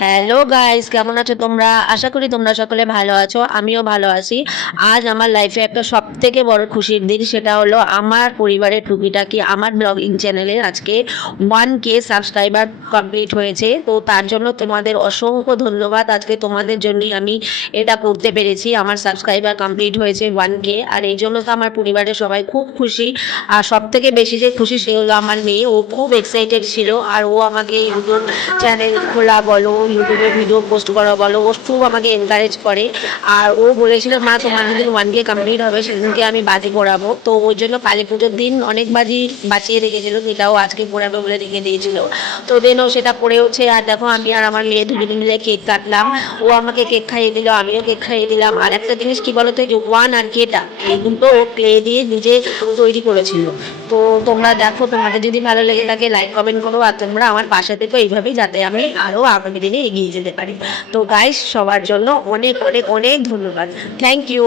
Hello guys, কেমন আছো তোমরা? আশা করি তোমরা সকলে ভালো আছো। আমিও ভালো আছি। আজ আমার লাইফে একটা সবথেকে বড় খুশির দিন, সেটা হলো আমার পরিবারের টুকিটাকি আমার ব্লগিং চ্যানেলের আজকে 1K সাবস্ক্রাইবার কমপ্লিট হয়েছে। তো তার জন্য তোমাদের অসংখ্য ধন্যবাদ। আজকে তোমাদের জন্যই আমি এটা করতে পেরেছি। আমার সাবস্ক্রাইবার কমপ্লিট হয়েছে 1K, আর এই জন্য তো আমার পরিবারের সবাই খুব খুশি। আর সবথেকে বেশি যে খুশি সে হলো আমার মেয়ে। ও খুব এক্সাইটেড ছিল, আর ও আমাকে ইউটিউব চ্যানেল খোলা বলো, ইউটিউবে ভিডিও পোস্ট করা বলো, ও খুব আমাকে এনকারেজ করে। আর ও বলেছিল, মা তোমার যেদিন 1K কমপ্লিট হবে সেদিনকে আমি বাজি পোড়াবো। তো ওই জন্য কালী পুজোর দিন অনেক বাজি বাঁচিয়ে রেখেছিল, সেটাও আজকে পোড়াবে বলে রেখে দিয়েছিল। তো দেন ও সেটা করেওছে। আর দেখো, আমি আর আমার মেয়ে দুজনে মিলে কেক কাটলাম। ও আমাকে কেক খাইয়ে দিল, আমিও কেক খাইয়ে দিলাম। আর একটা জিনিস কি বলতো, যে 1 আর Kটা এই দুটো ও ক্লে দিয়ে নিজে তৈরি করেছিল। তো তোমরা দেখো, তোমাদের যদি ভালো লেগে থাকে লাইক কমেন্ট করো, আর তোমরা আমার পাশে থেকো এইভাবেই, যাতে আমি আরও আগামী দিনে এগিয়ে যেতে পারি। তো গাইস, সবার জন্য অনেক অনেক অনেক ধন্যবাদ। Thank you.